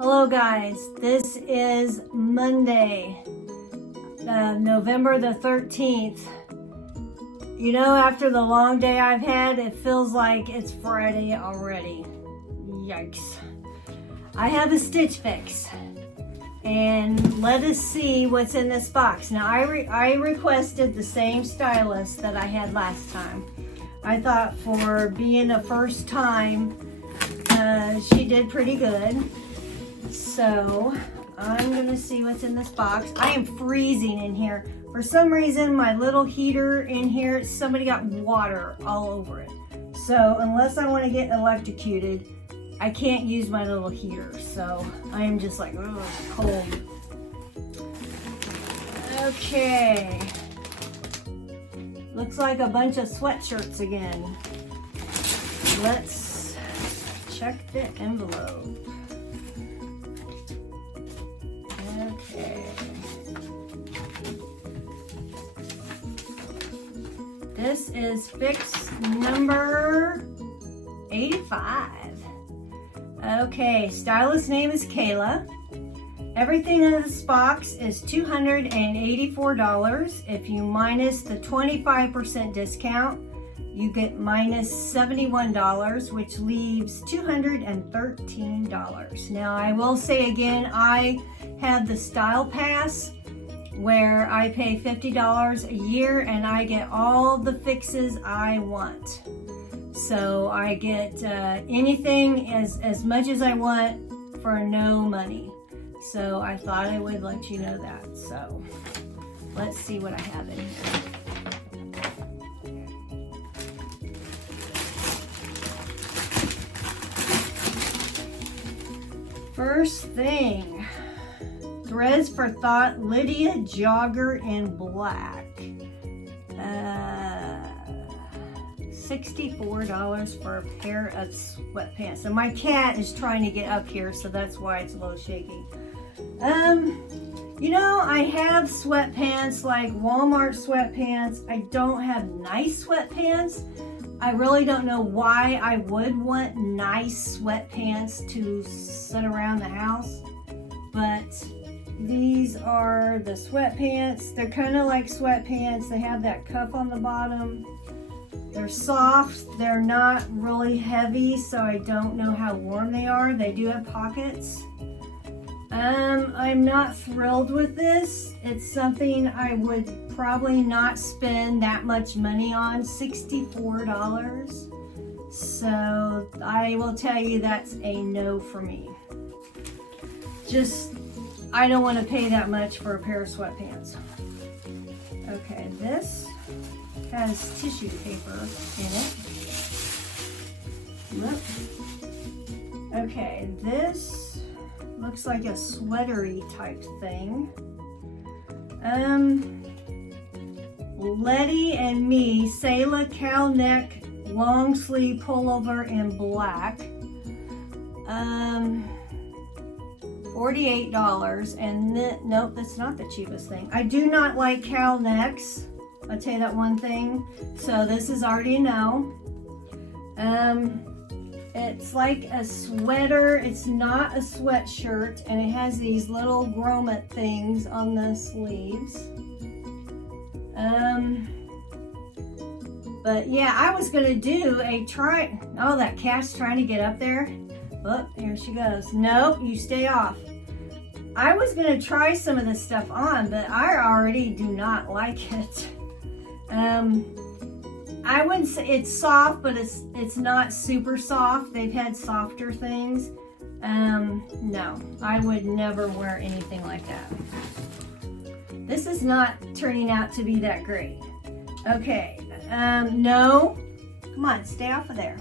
Hello guys, this is Monday, November the 13th. You know, after the long day I've had, it feels like it's Friday already. Yikes. I have a stitch fix, and let us see what's in this box. Now I requested the same stylist that I had last time. I thought for being a first time, she did pretty good. So I'm gonna see what's in this box. I am freezing in here. For some reason, my little heater in here, somebody got water all over it. So unless I want to get electrocuted, I can't use my little heater. So I am just like, ugh, cold. Okay. Looks like a bunch of sweatshirts again. Let's check the envelope. Okay. This is fix number 85. Okay, stylist name is Kayla. Everything in this box is $284. If you minus the 25% discount, you get minus $71, which leaves $213. Now, I will say again, I have the Style Pass where I pay $50 a year and I get all the fixes I want. So I get anything as much as I want for no money. So I thought I would let you know that. So let's see what I have in here. First thing, Threads for Thought Lydia Jogger in black. $64 for a pair of sweatpants. And my cat is trying to get up here, so that's why it's a little shaky. You know, I have sweatpants like Walmart sweatpants. I don't have nice sweatpants. I really don't know why I would want nice sweatpants to sit around the house, but these are the sweatpants. They're kind of like sweatpants. They have that cuff on the bottom. They're soft. They're not really heavy, so I don't know how warm they are. They do have pockets. I'm not thrilled with this. It's something I would probably not spend that much money on, $64. So I will tell you that's a no for me. Just, I don't want to pay that much for a pair of sweatpants. Okay, this has tissue paper in it. Look. Okay, this looks like a sweatery type thing. Lety and Me Sailor cow neck long sleeve pullover in black. $48, and nope, that's not the cheapest thing. I do not like cow necks. I'll tell you that one thing. So this is already a no. It's like a sweater. It's not a sweatshirt, and it has these little grommet things on the sleeves. But yeah, I was gonna do a try. Oh, that cat's trying to get up there. Oh, here she goes. Nope, you stay off. I was gonna try some of this stuff on, but I already do not like it. I wouldn't say it's soft, but it's not super soft. They've had softer things. No, I would never wear anything like that. This is not turning out to be that great. Okay, no. Come on, stay off of there.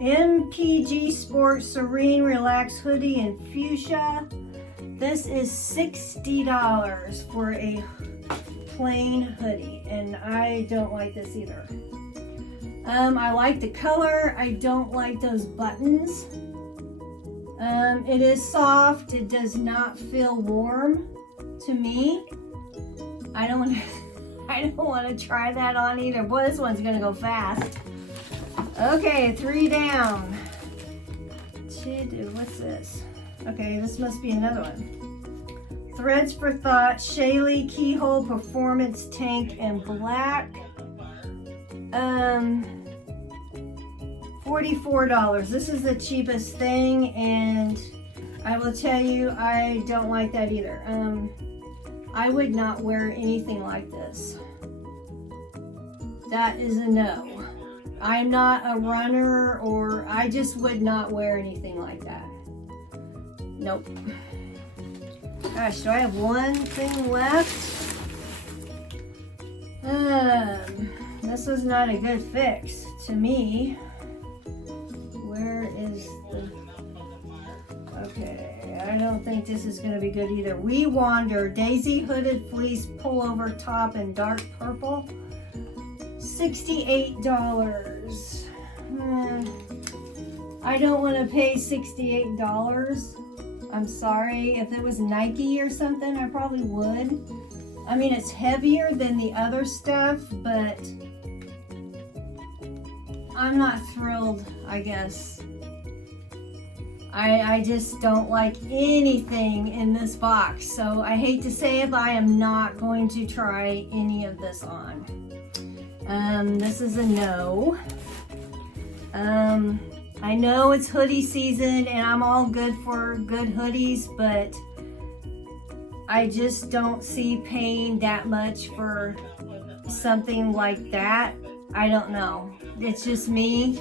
MPG Sport Serene Relax Hoodie in fuchsia. This is $60 for a plain hoodie, and I don't like this either. I like the color. I don't like those buttons. It is soft. It does not feel warm to me. I don't want to try that on either. Boy, this one's gonna go fast. Okay, 3 down. she do? What's this? Okay, this must be another one. Threads for Thought, Shaley Keyhole Performance Tank in black. $44. This is the cheapest thing, and I will tell you, I don't like that either. I would not wear anything like this. That is a no. I'm not a runner, or I just would not wear anything like that. Nope. Gosh, do I have one thing left? This was not a good fix to me. Where is the... Okay, I don't think this is going to be good either. We Wander, Daisy Hooded Fleece Pullover Top in dark purple. $68. I don't want to pay $68. I'm sorry. If it was Nike or something, I probably would. I mean, it's heavier than the other stuff, but I'm not thrilled, I guess. I just don't like anything in this box. So I hate to say it, but I am not going to try any of this on. This is a no. I know it's hoodie season and I'm all good for good hoodies, but I just don't see paying that much for something like that. I don't know. It's just me.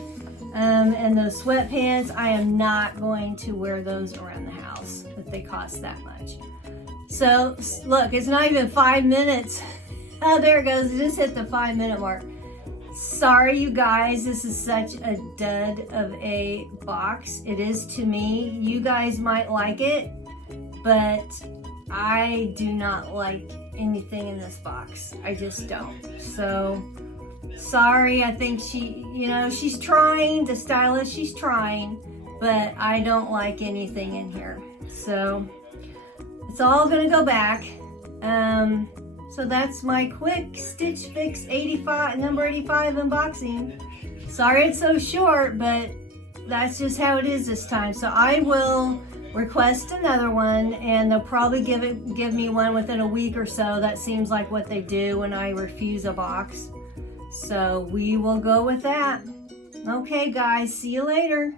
And those sweatpants, I am not going to wear those around the house if they cost that much. So look, it's not even 5 minutes. Oh, there it goes. It just hit the 5-minute mark. Sorry, you guys. This is such a dud of a box. It is to me. You guys might like it, but I do not like anything in this box. I just don't. So sorry. I think she, she's trying, the stylist, she's trying, but I don't like anything in here. So it's all gonna go back. So that's my quick Stitch Fix number 85 unboxing. Sorry it's so short, but that's just how it is this time. So I will request another one, and they'll probably give me one within a week or so. That seems like what they do when I refuse a box. So we will go with that. Okay guys, see you later.